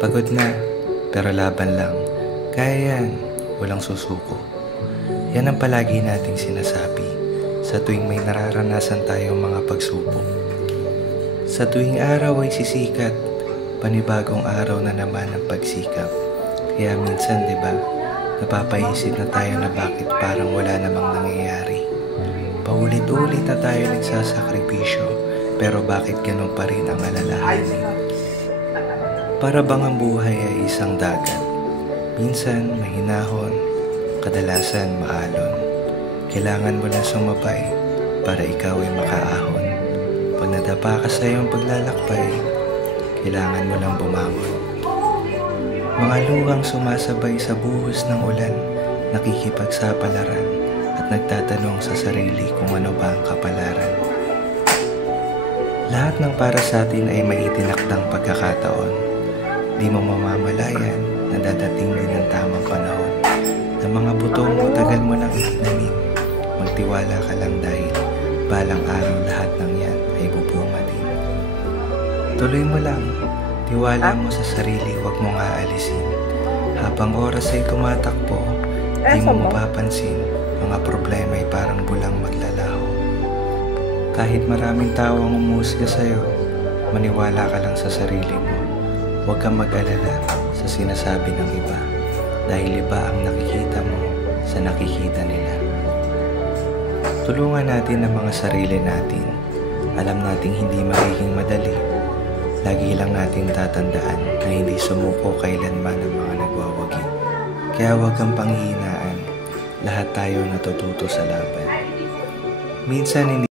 Pagod na, pero laban lang. Kaya yan, walang susuko. Yan ang palagi nating sinasabi sa tuwing may nararanasan tayong mga pagsubok. Sa tuwing araw ay sisikat, panibagong araw na naman ang pagsikap. Kaya minsan, di ba, napapaisip na tayo na bakit parang wala namang nangyayari. Paulit-ulit na tayo nagsasakripisyo, pero bakit ganun pa rin ang alalahanin? Para bang ang buhay ay isang dagat. Minsan mahinahon, kadalasan maalon. Kailangan mo lang sumabay para ikaw ay makaahon. Pag nadapa ka sa iyong paglalakbay, kailangan mo lang bumangon. Mga luhang sumasabay sa buhos ng ulan, nakikipagsapalaran at nagtatanong sa sarili kung ano ba ang kapalaran. Lahat ng para sa atin ay may itinakdang pagkakataon. Di mo mamamalayan na dadating din ang tamang panahon na mga butong matagal mo nang itinanim. Magtiwala ka lang dahil balang araw lahat ng yan ay bubunga din. Tuloy mo lang, tiwala mo sa sarili, huwag mong aalisin. Habang oras ay tumatakbo, di mo mapapansin, mga problema ay parang bulang maglalaho. Kahit maraming tao ang umuusga sa'yo, maniwala ka lang sa sarili mo. Huwag kang mag-alala sa sinasabi ng iba dahil iba ang nakikita mo sa nakikita nila. Tulungan natin ang mga sarili natin. Alam nating hindi magiging madali. Lagi lang natin tatandaan na hindi sumuko kailanman ang mga nagwawagi. Kaya huwag kang panghihinaan. Lahat tayo natututo sa laban. Minsan hindi